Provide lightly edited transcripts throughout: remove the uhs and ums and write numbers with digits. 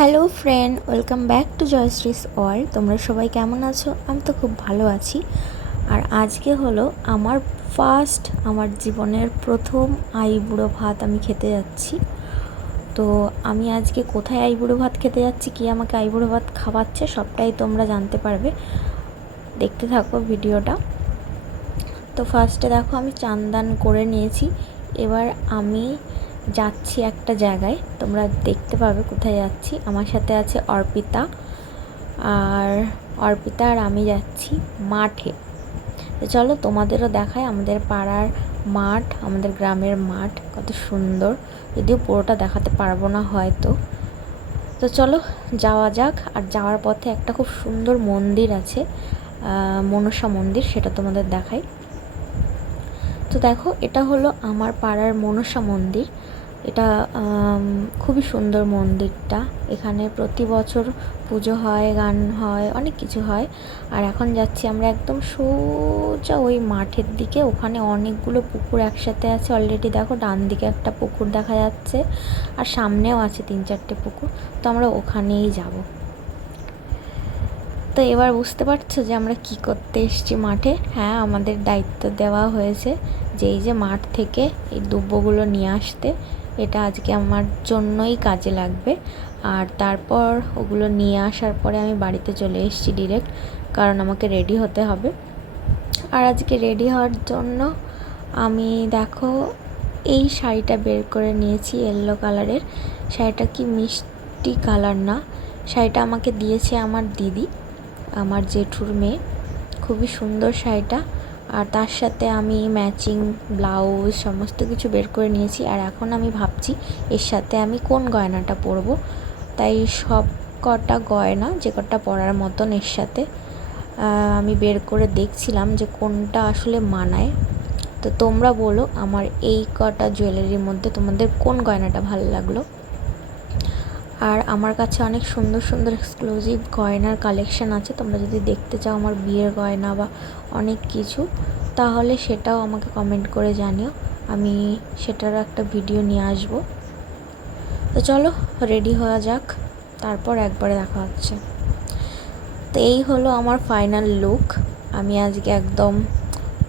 Hello friend, welcome back to Joyshree's world. তোমরা সবাই কেমন আছো? আমি তো খুব ভালো আছি। আর আজকে হলো আমার জীবনের প্রথম আইবুড়ো ভাত আমি খেতে যাচ্ছি। তো আমি আজকে কোথায় আইবুড়ো ভাত খেতে যাচ্ছি, কি আমাকে আইবুড়ো ভাত খাওয়াচ্ছে, সবটাই তোমরা জানতে পারবে। দেখতে থাকো ভিডিওটা। তো ফার্স্টে দেখো আমি চান করে নিয়েছি। এবার আমি যাচ্ছি একটা জায়গায়, তোমরা দেখতে পাবে কোথায় যাচ্ছি। আমার সাথে আছে অর্পিতা আর আমি যাচ্ছি মাঠে। তো চলো তোমাদেরও দেখায় আমাদের পাড়ার মাঠ, আমাদের গ্রামের মাঠ কত সুন্দর, যদিও পুরোটা দেখাতে পারবো না হয়তো। তো চলো যাওয়া যাক। আর যাওয়ার পথে একটা খুব সুন্দর মন্দির আছে, মনসা মন্দির, সেটা তোমাদের দেখাই। তো দেখো, এটা হলো আমার পাড়ার মনসা মন্দির। এটা খুবই সুন্দর মন্দিরটা। এখানে প্রতি বছর পুজো হয়, গান হয়, অনেক কিছু হয়। আর এখন যাচ্ছি আমরা একদম সোজা ওই মাঠের দিকে। ওখানে অনেকগুলো পুকুর একসাথে আছে অলরেডি। দেখো ডান দিকে একটা পুকুর দেখা যাচ্ছে, আর সামনেও আছে 3-4টে পুকুর। তো আমরা ওখানেই যাব। তো এবার বুঝতে পারছো যে আমরা কি করতে এসেছি মাঠে। হ্যাঁ, আমাদের দায়িত্ব দেওয়া হয়েছে যে এই যে মাঠ থেকে এই দুব্বগুলো নিয়ে আসতে। এটা আজকে আমার জন্যই কাজে লাগবে। আর তারপর ওগুলো নিয়ে আসার পরে আমি বাড়িতে চলে এসেছি ডিরেক্ট, কারণ আমাকে রেডি হতে হবে। আর আজকে রেডি হওয়ার জন্য আমি দেখো এই শাড়িটা বের করে নিয়েছি, ইয়েলো কালারের শাড়িটা। কি মিষ্টি কালার না, শাড়িটা আমাকে দিয়েছে আমার দিদি, আমার জেঠুর মেয়ে। খুবই সুন্দর শাড়িটা। আর তার সাথে আমি ম্যাচিং ব্লাউজ সমস্ত কিছু বের করে নিয়েছি। আর এখন আমি ভাবছি এর সাথে আমি কোন গয়নাটা পরবো। তাই সব কটা গয়না যে কটা পরার মতন এর সাথে আমি বের করে দেখছিলাম যে কোনটা আসলে মানায়। তো তোমরা বলো আমার এই কটা জুয়েলারির মধ্যে তোমাদের কোন গয়নাটা ভালো লাগলো। আর আমার কাছে অনেক সুন্দর সুন্দর এক্সক্লুসিভ গয়নার কালেকশান আছে। তোমরা যদি দেখতে চাও আমার বিয়ের গয়না বা অনেক কিছু, তাহলে সেটাও আমাকে কমেন্ট করে জানিও, আমি সেটারও একটা ভিডিও নিয়ে আসব। তো চলো রেডি হওয়া যাক, তারপর একবারে দেখা হচ্ছে। তো এই হলো আমার ফাইনাল লুক। আমি আজকে একদম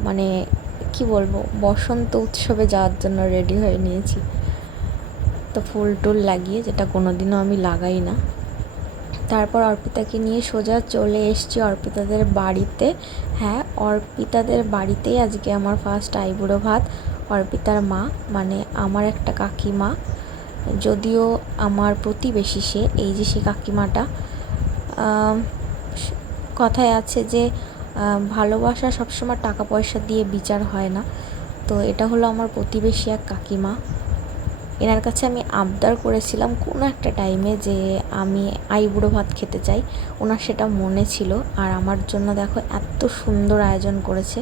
মানে কি বলবো, বসন্ত উৎসবে যাওয়ার জন্য রেডি হয়ে নিয়েছি। তো ফুল টুল লাগিয়ে, যেটা কোনোদিনও আমি লাগাই না। তারপর অর্পিতাকে নিয়ে সোজা চলে এসেছি অর্পিতাদের বাড়িতে। হ্যাঁ, অর্পিতাদের বাড়িতেই আজকে আমার ফার্স্ট আইবুড়ো ভাত। অর্পিতার মা মানে আমার একটা কাকিমা, যদিও আমার প্রতিবেশী সে। এই যে সে কাকিমাটা, কথায় আছে যে ভালোবাসা সবসময় টাকা পয়সা দিয়ে বিচার হয় না। তো এটা হলো আমার প্রতিবেশী এক কাকিমা। এনার কাছে আমি আবদার করেছিলাম কোনো একটা টাইমে যে আমি আইবুড়ো ভাত খেতে চাই। ওনার সেটা মনে ছিল। আর আমার জন্য দেখো এত সুন্দর আয়োজন করেছে,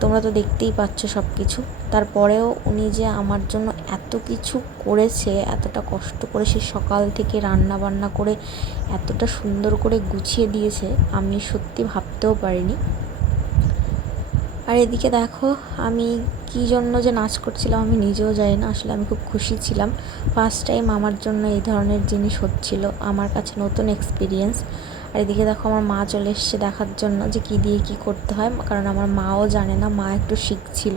তোমরা তো দেখতেই পাচ্ছ সব কিছু। তারপরেও উনি যে আমার জন্য এত কিছু করেছে, এতটা কষ্ট করে সে সকাল থেকে রান্না বান্না করে এতটা সুন্দর করে গুছিয়ে দিয়েছে, আমি সত্যি ভাবতেও পারিনি। আর এদিকে দেখো আমি কী জন্য যে নাচ করছিলাম আমি নিজেও জানি না। আসলে আমি খুব খুশি ছিলাম, ফার্স্ট টাইম আমার জন্য এই ধরনের জিনিস হচ্ছিল, আমার কাছে নতুন এক্সপিরিয়েন্স। আর এদিকে দেখো আমার মা চলে এসছে দেখার জন্য যে কী দিয়ে কী করতে হয়, কারণ আমার মাও জানে না, মা একটু শিখছিল।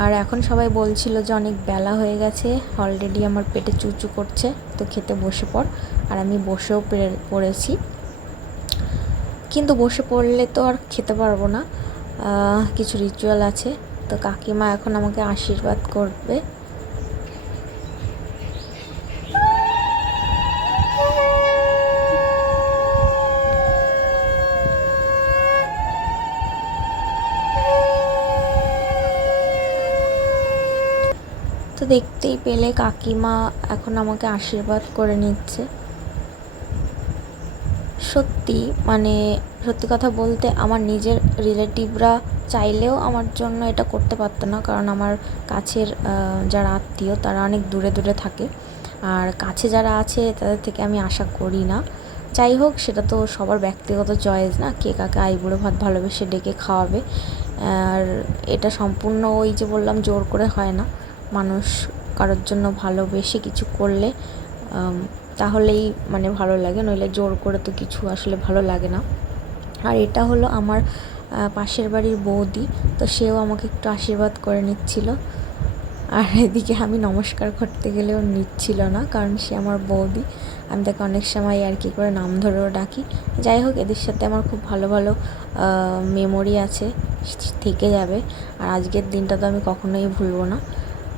আর এখন সবাই বলছিল যে অনেক বেলা হয়ে গেছে, অলরেডি আমার পেটে চুচু করছে, তো খেতে বসে পড়। আর আমি বসেও পড়েছি, কিন্তু বসে পড়লে তো আর খেতে পারবো না, কিছু রিচুয়াল আছে। তো কাকিমা এখন আমাকে আশীর্বাদ করবে। তো দেখতেই পেলে কাকিমা এখন আমাকে আশীর্বাদ করে নিচ্ছে। সত্যি মানে সত্যি কথা বলতে আমার নিজের রিলেটিভরা চাইলেও আমার জন্য এটা করতে পারতো না, কারণ আমার কাছের যারা আত্মীয় তারা অনেক দূরে দূরে থাকে। আর কাছে যারা আছে তাদের থেকে আমি আশা করি না। যাই হোক, সেটা তো সবার ব্যক্তিগত চয়েস না, কে কাকে আইবুড়ো ভাত ভালোবেসে ডেকে খাওয়াবে। আর এটা সম্পূর্ণ ওই যে বললাম জোর করে হয় না। মানুষ কারোর জন্য ভালোবেসে কিছু করলে তাহলেই মানে ভালো লাগে, নইলে জোর করে তো কিছু আসলে ভালো লাগে না। আর এটা হলো আমার পাশের বাড়ির বৌদি, তো সেও আমাকে একটু আশীর্বাদ করে নিচ্ছিল। আর এদিকে আমি নমস্কার করতে গেলেও নিচ্ছিল না, কারণ সে আমার বৌদি, আমি তাকে অনেক সময় আর কি করে নাম ধরেও ডাকি। যাই হোক, এদের সাথে আমার খুব ভালো ভালো মেমোরি আছে, থেকে যাবে। আর আজকের দিনটা তো আমি কখনোই ভুলবো না।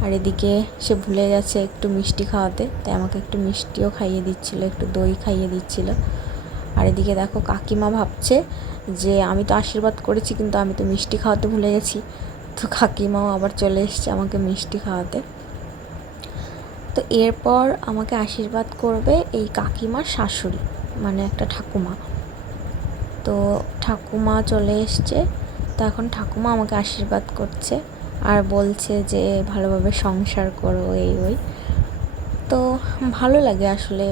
আর এদিকে সে ভুলে গেছে একটু মিষ্টি খাওয়াতে, তাই আমাকে একটু মিষ্টিও খাইয়ে দিচ্ছিলো, একটু দই খাইয়ে দিচ্ছিলো। আর এদিকে দেখো কাকিমা ভাবছে যে আমি তো আশীর্বাদ করেছি, কিন্তু আমি তো মিষ্টি খাওয়াতে ভুলে গেছি। তো কাকিমাও আবার চলে এসছে আমাকে মিষ্টি খাওয়াতে। তো এরপর আমাকে আশীর্বাদ করবে এই কাকিমার শাশুড়ি, মানে একটা ঠাকুমা। তো ঠাকুমা চলে এসছে, তো এখন ঠাকুমা আমাকে আশীর্বাদ করছে আর বলছে যে ভালোভাবে সংসার করো, এই ওই। তো ভালো লাগে আসলে।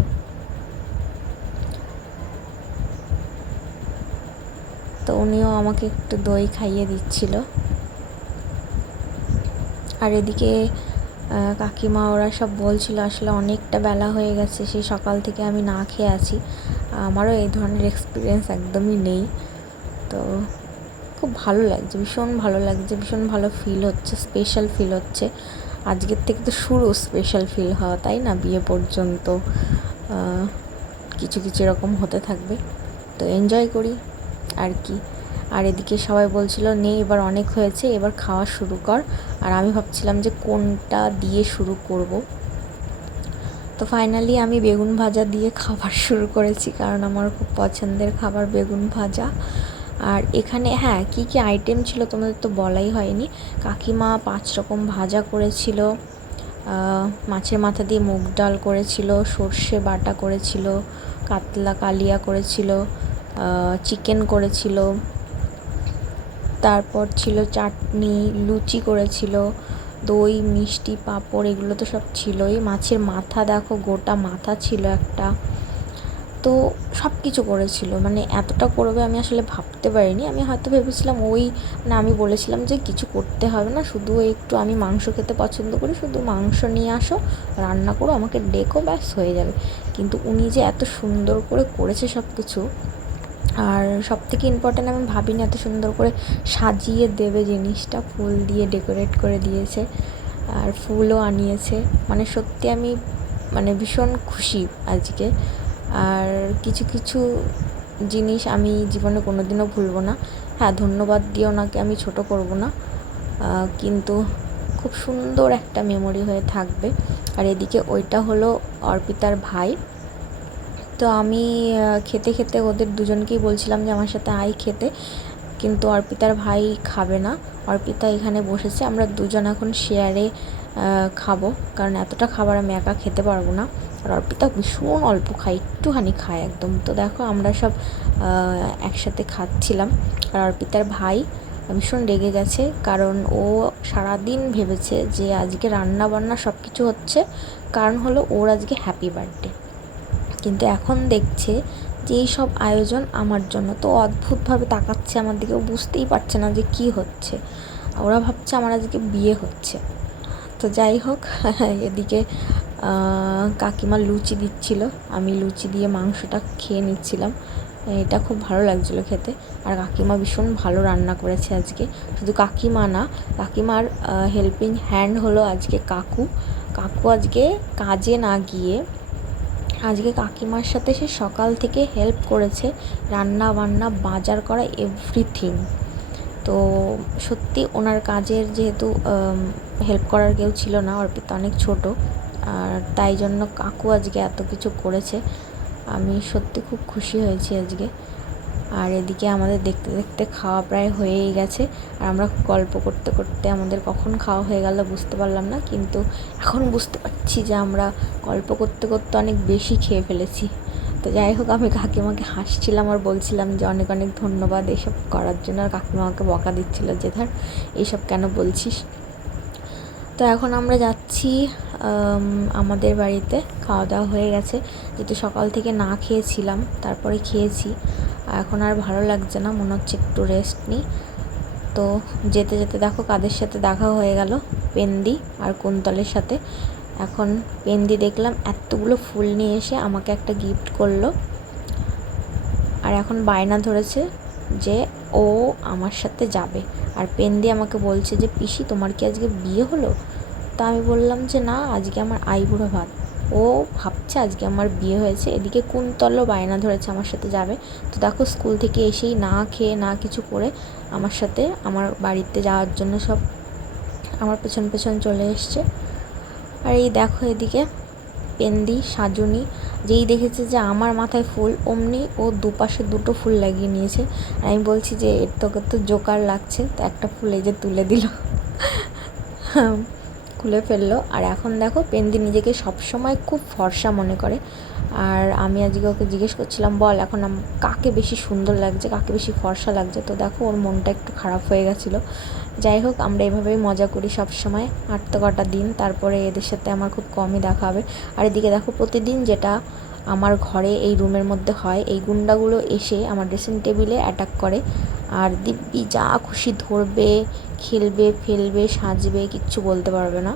তো উনিও আমাকে একটু দই খাইয়ে দিচ্ছিল। আর এদিকে কাকিমা ওরা সব বলছিল আসলে অনেকটা বেলা হয়ে গেছে, সেই সকাল থেকে আমি না খেয়ে আছি। আমারও এই ধরনের এক্সপিরিয়েন্স একদমই নেই। তো খুব ভালো লাগছে, ভীষণ ভালো লাগছে, ভীষণ ভালো ফিল হচ্ছে, স্পেশাল ফিল হচ্ছে। আজকের থেকে তো শুরু স্পেশাল ফিল হওয়া, তাই না? বিয়ে পর্যন্ত কিছু কিছু এরকম হতে থাকবে, তো এনজয় করি আর কি। আর এদিকে সবাই বলছিল নে এবার অনেক হয়েছে, এবার খাওয়া শুরু কর। আর আমি ভাবছিলাম যে কোনটা দিয়ে শুরু করব। তো ফাইনালি আমি বেগুন ভাজা দিয়ে খাবার শুরু করেছি, কারণ আমার খুব পছন্দের খাবার বেগুন ভাজা। আর এখানে হ্যাঁ, কী কী আইটেম ছিল তোমাদের তো বলাই হয়নি। কাকিমা 5 রকম ভাজা করেছিল, মাছের মাথা দিয়ে মুগ ডাল করেছিল, সর্ষে বাটা করেছিল, কাতলা কালিয়া করেছিল, চিকেন করেছিল, তারপর ছিল চাটনি, লুচি করেছিল, দই, মিষ্টি, পাঁপড়, এগুলো তো সব ছিলই। মাছের মাথা দেখো, গোটা মাথা ছিল একটা। তো সব কিছু করেছিল, মানে এতটা করবে আমি আসলে ভাবতে পারিনি। আমি হয়তো ভেবেছিলাম মানে আমি বলেছিলাম যে কিছু করতে হবে না, শুধু একটু আমি মাংস খেতে পছন্দ করি, শুধু মাংস নিয়ে আসো, রান্না করো, আমাকে ডেকো, ব্যাস হয়ে যাবে। কিন্তু উনি যে এত সুন্দর করে করেছে সব কিছু। আর সবথেকে ইম্পর্ট্যান্ট, আমি ভাবিনি এত সুন্দর করে সাজিয়ে দেবে জিনিসটা, ফুল দিয়ে ডেকোরেট করে দিয়েছে, আর ফুলও আনিয়েছে। মানে সত্যি আমি মানে ভীষণ খুশি আজকে। আর কিছু কিছু জিনিস আমি জীবনে কোনো দিনও ভুলবো না। হ্যাঁ, ধন্যবাদ দিয়ে ওনাকে আমি ছোট করব না, কিন্তু খুব সুন্দর একটা মেমোরি হয়ে থাকবে। আর এদিকে ওইটা হলো অর্পিতার ভাই। তো আমি খেতে খেতে ওদের দুজনকেই বলছিলাম যে আমার সাথে আয় খেতে, কিন্তু অর্পিতার ভাই খাবে না। অর্পিতা এখানে বসেছে, আমরা দুজন এখন শেয়ারে খাবো, কারণ এতটা খাবার আমি একা খেতে পারবো না। আর অর্পিতা ভীষণ অল্প খায়, একটুখানি খায় একদম। তো দেখো আমরা সব একসাথে খাচ্ছিলাম। আর অর্পিতার ভাই ভীষণ রেগে গেছে, কারণ ও সারাদিন ভেবেছে যে আজকে রান্না বান্না সব কিছু হচ্ছে, কারণ হলো ওর আজকে হ্যাপি বার্থডে। কিন্তু এখন দেখছে যে এই সব আয়োজন আমার জন্য, তো অদ্ভুতভাবে তাকাচ্ছে আমার দিকে, ও বুঝতেই পারছে না যে কী হচ্ছে। ওরা ভাবছে আমার আজকে বিয়ে হচ্ছে। তো যাই হোক, এদিকে কাকিমা লুচি দিচ্ছিল, আমি লুচি দিয়ে মাংসটা খেয়ে নিচ্ছিলাম। এটা খুব ভালো লাগছিলো খেতে। আর কাকিমা ভীষণ ভালো রান্না করেছে আজকে। শুধু কাকিমা না, কাকিমার হেল্পিং হ্যান্ড হলো আজকে কাকু। কাকু আজকে কাজে না গিয়ে আজকে কাকিমার সাথে সে সকাল থেকে হেল্প করেছে, রান্না বান্না, বাজার করা, এভরিথিং। তো সত্যি ওনার কাজের যেহেতু হেল্প করার কেউ ছিল না, অর্পিতা অনেক ছোট, আর তাই জন্য কাকু আজকে এত কিছু করেছে। আমি সত্যি খুব খুশি হয়েছি আজকে। আর এদিকে আমাদের দেখতে দেখতে খাওয়া প্রায় হয়েই গেছে। আর আমরা গল্প করতে করতে আমাদের কখন খাওয়া হয়ে গেল বুঝতে পারলাম না, কিন্তু এখন বুঝতে পারছি যে আমরা গল্প করতে করতে অনেক বেশি খেয়ে ফেলেছি। তো যাই হোক, আমি কাকিমাকে হাসছিলাম আর বলছিলাম যে অনেক অনেক ধন্যবাদ এসব করার জন্য। আর কাকিমা আমাকে বকা দিচ্ছিল যে ধর এইসব কেন বলছিস। তো এখন আমরা যাচ্ছি আমাদের বাড়িতে। খাওয়া দাওয়া হয়ে গেছে, যেহেতু সকাল থেকে না খেয়েছিলাম, তারপরে খেয়েছি। এখন আর ভালো লাগছে না, মনে হচ্ছে একটু রেস্ট নিই। তো যেতে যেতে দেখো কাদের সাথে দেখা হয়ে গেল, পেন্দি আর কুন্তলের সাথে। এখন পেন্দি দেখলাম এতগুলো ফুল নিয়ে এসে আমাকে একটা গিফট করলো, আর এখন বায়না ধরেছে যে ও আমার সাথে যাবে। আর পেন্দি আমাকে বলছে যে পিসি তোমার কি আজকে বিয়ে হলো? তা আমি বললাম যে না, আজকে আমার আইবুড়ো ভাত। ও ভাবছে আজকে আমার বিয়ে হয়েছে। এদিকে কুন্তলও বায়না ধরেছে আমার সাথে যাবে। তো দেখো স্কুল থেকে এসেই না খেয়ে না কিছু করে আমার সাথে আমার বাড়িতে যাওয়ার জন্য সব আমার পেছন পেছন চলে এসছে। আর এই দেখো এদিকে পেন্দি সাজুনি যেই দেখেছে যে আমার মাথায় ফুল, অমনি ও দুপাশে দুটো ফুল লাগিয়ে নিয়েছে। আর আমি বলছি যে এর তোকে তো জোকার লাগছে, তো একটা ফুল এই যে তুলে দিল, খুলে ফেললো। আর এখন দেখো পেন্দি নিজেকে সবসময় খুব ফর্সা মনে করে। আর আমি আজকে ওকে জিজ্ঞেস করছিলাম বল এখন কাকে বেশি সুন্দর লাগছে, কাকে বেশি ফর্সা লাগছে। তো দেখো ওর মনটা একটু খারাপ হয়ে গেছিলো। যাই হোক, আমরা এভাবেই মজা করি সব সময়, আর তো কটা দিন, তারপরে এদের সাথে আমার খুব কমই দেখা হবে। আর এদিকে দেখো প্রতিদিন যেটা আমার ঘরে এই রুমের মধ্যে হয়, এই গুন্ডাগুলো এসে আমার ড্রেসিং টেবিলে অ্যাটাক করে আর দিব্যি যা খুশি ধরবে, খেলবে, ফেলবে, সাজবে, কিচ্ছু বলতে পারবে না।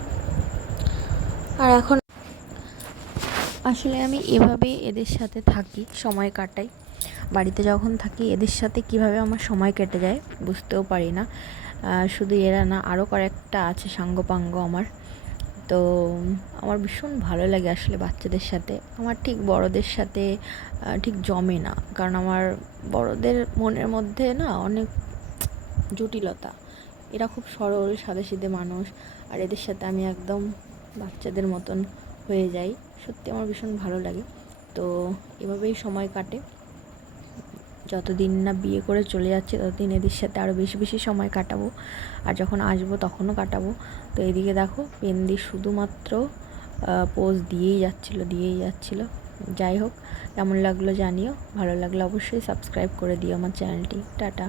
আর এখন আসলে আমি এভাবেই এদের সাথে থাকি, সময় কাটাই। বাড়িতে যখন থাকি এদের সাথে কিভাবে আমার সময় কেটে যায় বুঝতেও পারি না। শুধু এরা না, আরও কয়েকটা আছে সাঙ্গপাঙ্গ আমার। তো আমার ভীষণ ভালো লাগে আসলে বাচ্চাদের সাথে। আমার ঠিক বড়দের সাথে ঠিক জমে না, কারণ আমার বড়দের মনের মধ্যে না অনেক জটিলতা। এরা খুব সরল সাদাসিধে মানুষ, আর এদের সাথে আমি একদম বাচ্চাদের মতন হয়ে যাই। সত্যি আমার ভীষণ ভালো লাগে। তো এভাবেই সময় কাটে। যতদিন না বিয়ে করে চলে যাচ্ছে ততদিন এদের সাথে আরও বেশি বেশি সময় কাটাবো, আর যখন আসবো তখনও কাটাবো। তো এদিকে দেখো পেন্দি শুধুমাত্র পোজ দিয়েই যাচ্ছিলো। যাই হোক, কেমন লাগলো জানিও, ভালো লাগলে অবশ্যই সাবস্ক্রাইব করে দিও আমার চ্যানেলটি। টাটা।